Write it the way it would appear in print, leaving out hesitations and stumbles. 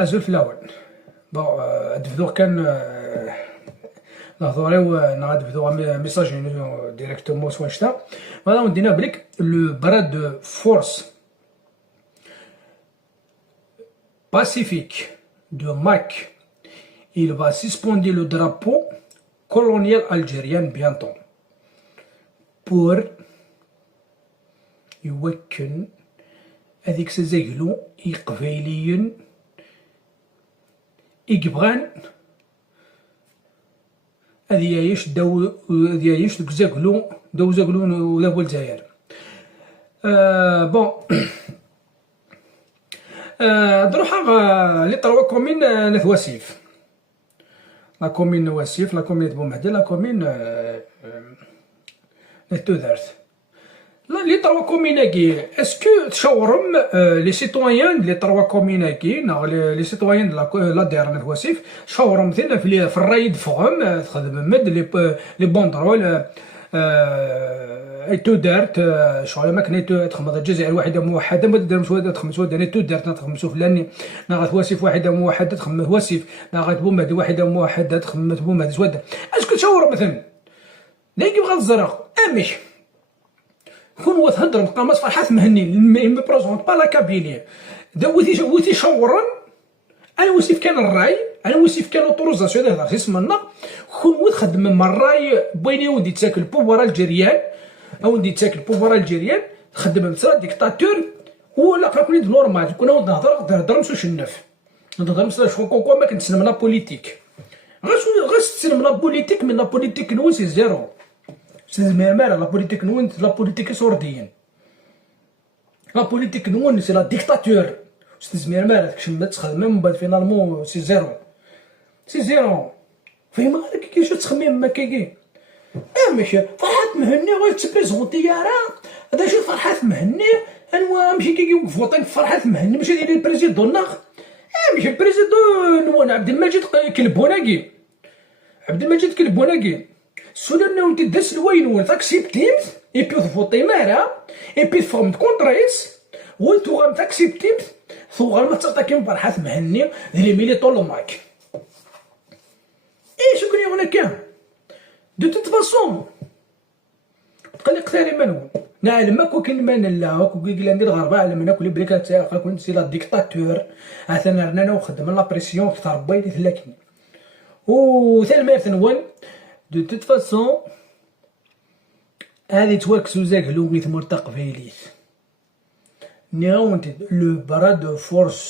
أزول في الأول. بون دفدو كان نهضريو نغادفدو ميساج ديريكتومون سوا شتا. فوالا ودينا بليك لو برا دو فورس pacifique de Mac, il va suspendre le drapeau colonial algérien bientôt pour يوكن هذيك سزاكلو يقبايليين يقبغان هذي يعيش هذي يعيش زاكلو داو زاكلو ولا هو الجزائر. بون نروحو لي طروا كومين ناث واسيف، لا كومين واسيف، لا كومين بومهدي، لا كومين ناث تودرت. لي طروا كوميناكي اسكو تشاورهم لي سيتويان لي طروا كوميناكي لي سيتويان لا دايره ناث واسيف شاورهم مثلا في الراي دفعهم تخدم مد لي بوندرول ايتو دارت شغل ما كنا تخمض الجزائر واحده موحده ما تدير مسوده تخمس وحده ايتو دارت تخمسو فلاني ناغت واسيف واحده موحده تخمس واسيف ناغت بومهدي واحده موحده تخمس بومهدي سوده. اسكو تشاور مثلا لا يبغى الزرق امش كون هو تهضر مقامات فرحات مهني مي بريزونط با لا كابيني وثي شاورن انا وسيف كان الراي انا وسيف كان اوتوريزاسيون هذا اسمنا كون هو تخدم مع الراي بويني ودي تاكل بوفوار الجيريان او ندي تاكل بوفوار الجيريان تخدم مثلا ديكتاتور هو لا كون نورمال كون نهضر مسوش النف نهضر مثلا شكون ما كنتسلم لا بوليتيك غير تسلم لا بوليتيك من لا بوليتيك نون سي زيرو سي ميرمال لا بوليتيك نون لا بوليتيك سورديين لا بوليتيك نون سي لا ديكتاتور سي ميرمال كشمت تخدم من بعد فينالمون سي زيرو سي زيرو فاهم غير كيفاش تخمم ما كاين ماشي فرحات مهني غير تبريزونتي يا راه هذا شي فرحات مهني انوا ماشي كي فوطين فرحات مهني ماشي ديال البريزيدون ناخ ماشي بريزيدون نوان عبد المجيد كلبوناكي عبد المجيد كلبوناكي سولو ناولتي داس الوين وين تاكسيبتيمت اي بي فوطي مارا اي بي فورم كونتريس ولتو غام تاكسيبتيمت ثو غام تعطيك فرحات مهني ديال ميلي طول ماك ايش كون هنا كان دو توت فاسون تقلق ثاني منو نعلم ماكو كاين مان لا كو كيلا ندير غربا على منا كل بلي كنت سي لا ديكتاتور اثنا رنا وخدم لا بريسيون في تربيتي ثلاكني و ثال مارثن دو توت فاسون هادي تواكسو زاكلو ويث مرتق فيليث نياونت لو برا دو فورس